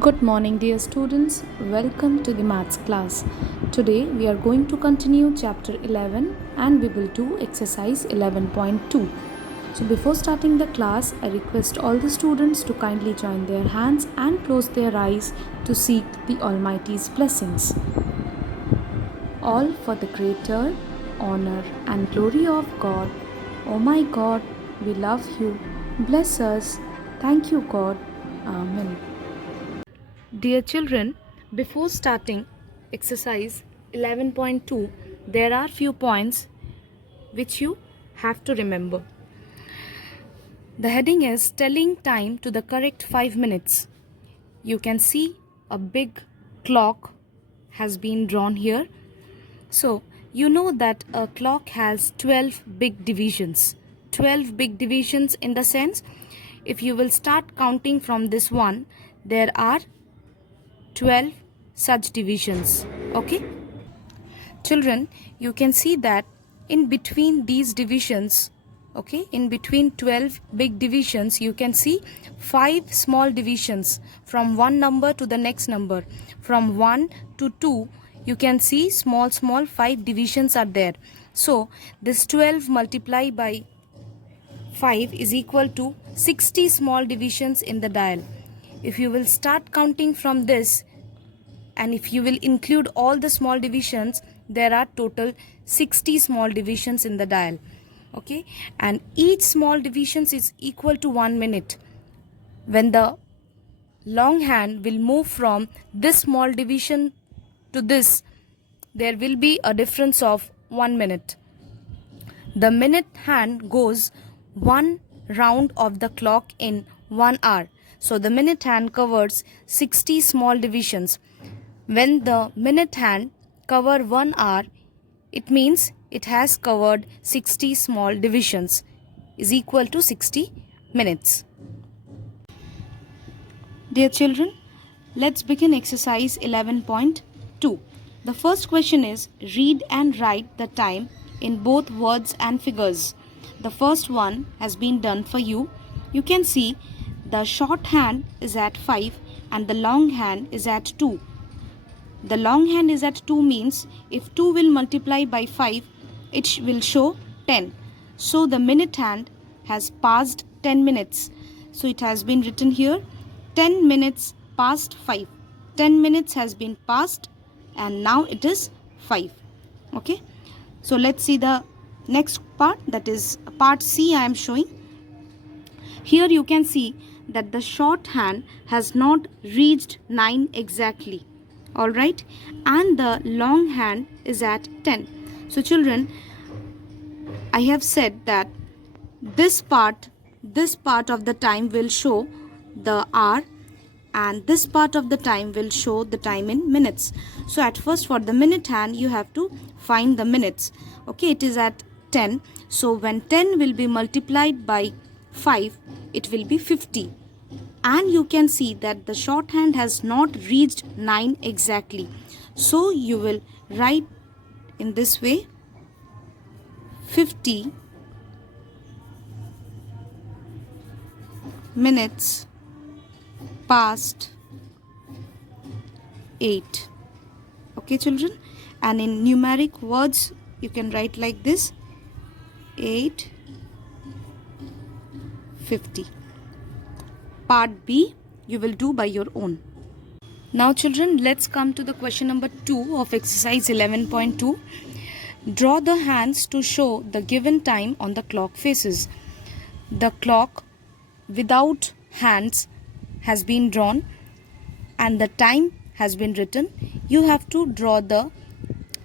Good morning, dear students. Welcome to the maths class. Today we are going to continue chapter 11 and we will do exercise 11.2. So, before starting the class, I request all the students to kindly join their hands and close their eyes to seek the Almighty's blessings. All for the greater honor and glory of God. Oh my God, we love you. Bless us. Thank you, God. Amen. Dear children, before starting exercise 11.2, there are few points which you have to remember. The heading is telling time to the correct 5 minutes. You can see a big clock has been drawn here. So, you know that a clock has 12 big divisions. 12 big divisions in the sense, if you will start counting from this one, there are 12 such divisions. Okay, children, you can see that in between these divisions, okay, in between 12 big divisions, you can see 5 small divisions from one number to the next number. From 1 to 2, you can see small 5 divisions are there. So this 12 multiplied by 5 is equal to 60 small divisions in the dial. If you will start counting from this, and if you will include all the small divisions, there are total 60 small divisions in the dial. Okay, and each small divisions is equal to 1 minute. When the long hand will move from this small division to this, there will be a difference of 1 minute. The minute hand goes one round of the clock in 1 hour. So the minute hand covers 60 small divisions. When the minute hand cover 1 hour, it means it has covered 60 small divisions is equal to 60 minutes. Dear children, let's begin exercise 11.2. The first question is read and write the time in both words and figures. The first one has been done for you. You can see the short hand is at 5 and the long hand is at 2. The long hand is at 2 means if 2 will multiply by 5, it will show 10. So the minute hand has passed 10 minutes. So it has been written here 10 minutes past 5. 10 minutes has been passed and now it is 5. Okay. So let's see the next part, that is part C I am showing. Here you can see that the short hand has not reached 9 exactly. Alright, and the long hand is at 10. So children, I have said that this part of the time will show the hour and this part of the time will show the time in minutes. So at first for the minute hand you have to find the minutes. Okay, it is at 10. So when 10 will be multiplied by 5, it will be 50. And you can see that the shorthand has not reached 9 exactly. So you will write in this way 50 minutes past 8. Okay children, and in numeric words you can write like this 8:50. Part B you will do by your own. Now children, let's come to the question number 2 of exercise 11.2. Draw the hands to show the given time on the clock faces. The clock without hands has been drawn and the time has been written. You have to draw the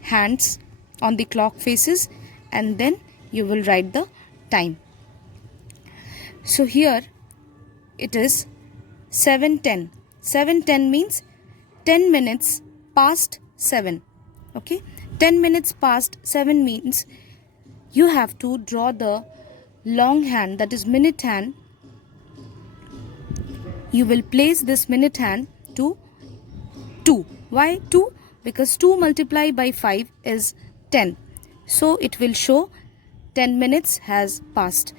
hands on the clock faces and then you will write the time. So here it is 7:10. 7:10 means 10 minutes past 7. Okay, 10 minutes past 7 means you have to draw the long hand, that is minute hand. You will place this minute hand to 2. Why 2? Because 2 multiplied by 5 is 10. So it will show 10 minutes has passed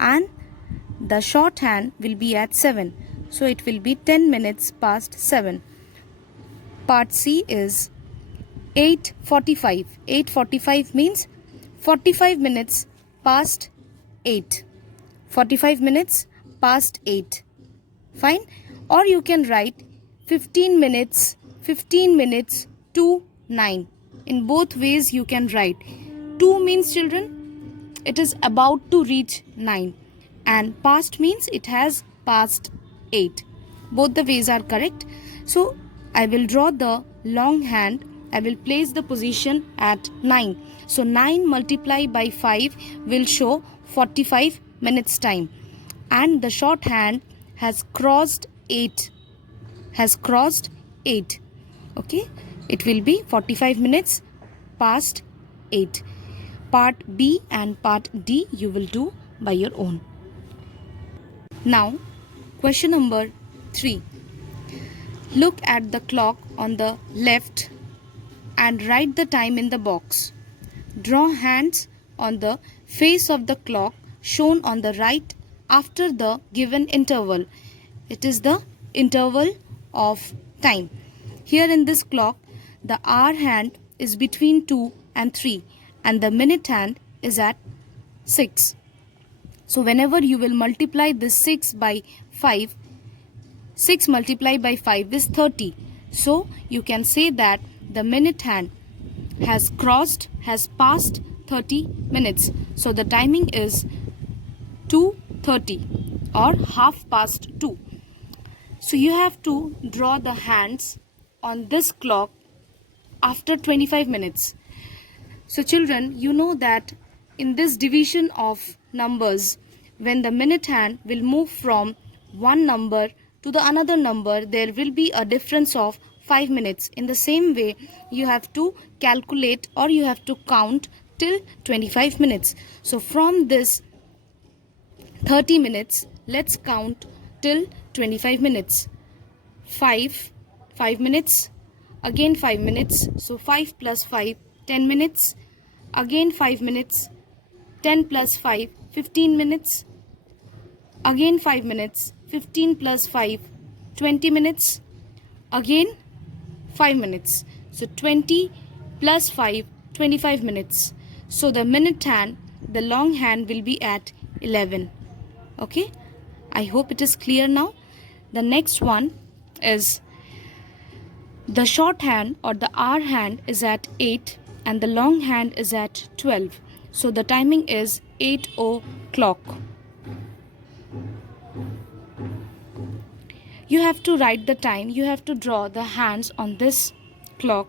and the short hand will be at 7. So it will be 10 minutes past 7. Part C is 8:45. 8:45 means 45 minutes past 8. 45 minutes past 8. Fine? Or you can write 15 minutes to 9. In both ways you can write. 2 means, children, it is about to reach 9. And past means it has passed 8. Both the ways are correct. So I will draw the long hand. I will place the position at 9. So 9 multiplied by 5 will show 45 minutes time. And the short hand has crossed 8. Okay. It will be 45 minutes past 8. Part B and part D you will do by your own. Now, question number 3. Look at the clock on the left and write the time in the box. Draw hands on the face of the clock shown on the right after the given interval. It is the interval of time. Here in this clock, the hour hand is between 2 and 3 and the minute hand is at 6. So whenever you will multiply this 6 by 5, 6 multiplied by 5 is 30. So you can say that the minute hand has passed 30 minutes. So the timing is 2:30 or half past 2. So you have to draw the hands on this clock after 25 minutes. So children, you know that in this division of numbers, when the minute hand will move from one number to the another number, there will be a difference of 5 minutes. In the same way, you have to calculate or you have to count till 25 minutes. So from this 30 minutes, let's count till 25 minutes. 5 minutes, again 5 minutes. So 5 plus 5, 10 minutes. Again 5 minutes. 10 plus 5, 15 minutes. Again 5 minutes. 15 plus 5, 20 minutes. Again 5 minutes. So 20 plus 5, 25 minutes. So the minute hand, the long hand will be at 11. Okay, I hope it is clear now. The next one is the short hand or the hour hand is at 8 and the long hand is at 12. So the timing is 8 o'clock. You have to write the time. You have to draw the hands on this clock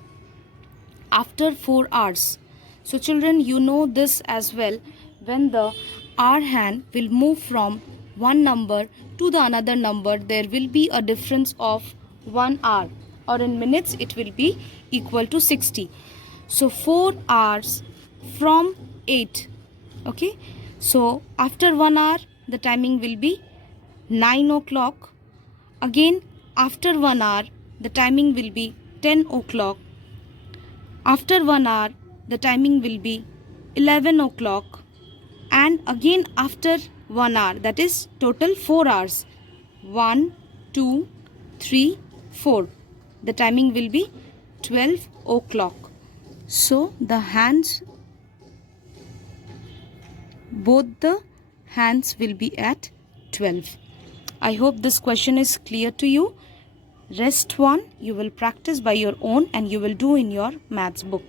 after 4 hours. So children, you know this as well. When the hour hand will move from one number to the another number, there will be a difference of 1 hour, or in minutes it will be equal to 60. So 4 hours from 8. Okay. So after 1 hour, the timing will be 9 o'clock. Again, after 1 hour, the timing will be 10 o'clock. After 1 hour, the timing will be 11 o'clock. And again after 1 hour, that is total 4 hours. 1, 2, 3, 4. The timing will be 12 o'clock. So the hands, both the hands will be at 12. I hope this question is clear to you. Rest one you will practice by your own and you will do in your maths book.